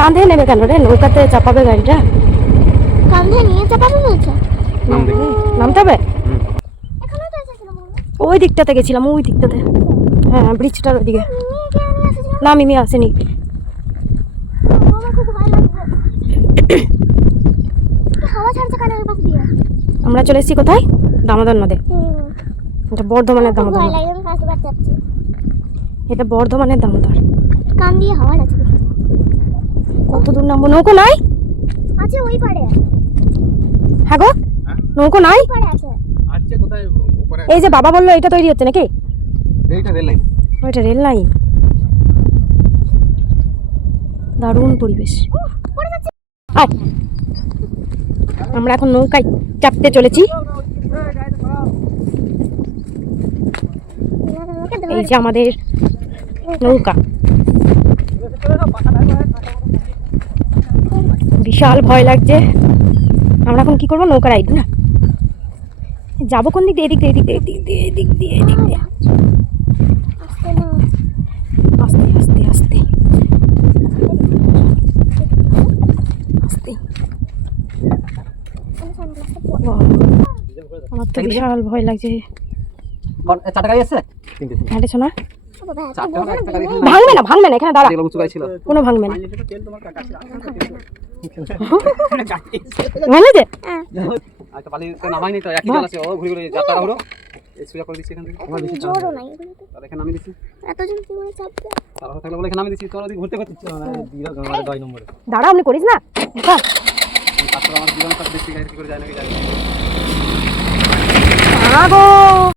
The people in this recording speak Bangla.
কাঁধে নেবে কেন রে? নৌকাতে চাপাবে গাড়িটা। কাঁধে নিয়ে চাপাবে বলছো? নামতে হবে। ওই দিকটাতে গেছিলাম, ওই দিকটাতে। হ্যাঁ, ব্রিজটার ওইদিকে। না, মিমি আসেনি। আমরা চলে এসেছি কোথায়? দামোদর নদে। এটা বর্ধমানের দামোদর। এটা বর্ধমানের দামোদর। কান দিয়ে হাওয়া লাগছে। কত দূর নামবো? নৌকো নাই? আছে ওই পাড়ে। হ্যাঁ গো, নৌকো নাই? পাড়ে আছে। আচ্ছা, কোথায় উপরে? এই যে বাবা বললো এটা তৈরি হচ্ছে নাকি? এইটা রেল লাইন। ওইটা রেল লাইন। দারুণ পরিবেশ। আয়, আমরা এখন নৌকায় চাপতে চলেছি। এই যে আমাদের নৌকা। বিশাল ভয় লাগছে। আমরা এখন কি করবো? নৌকা রাইড না, যাবো কোন দিক দিয়ে? এদিক দিয়ে, এদিক দিয়ে, এদিক দিয়ে, এদিক দিয়ে, এদিক দিয়ে। আস্তে আস্তে আস্তে আস্তে। আমার তো বিশাল ভয় লাগছে। 4 টাকা আছে? হাঁটেছো না? ভাঙবে না, ভাঙবে না, এখানে দাঁড়া। কোনো ভাঙবে না। ভাঙলে যে আচ্ছা, পালি তো নামাই নি তো, একই জল আছে। ও ঘুরে ঘুরে যাত্রা হলো। এই সুইয়া করে দিছি এখান থেকে। আমার বেশি জোরও নাই তাহলে এখানে নামিয়ে দিছি। এত জন কি করে চাপবে? তারা থাকলে বলে এখানে নামিয়ে দিছি। তোর ওদিকে ঘুরতে ঘুরতে মানে 2 নম্বরে। দাঁড়া, আপনি করিস না। তারপর আমার জীবন সাথে বেশি গাড়ি করে যায় নাকি জানি না। আগো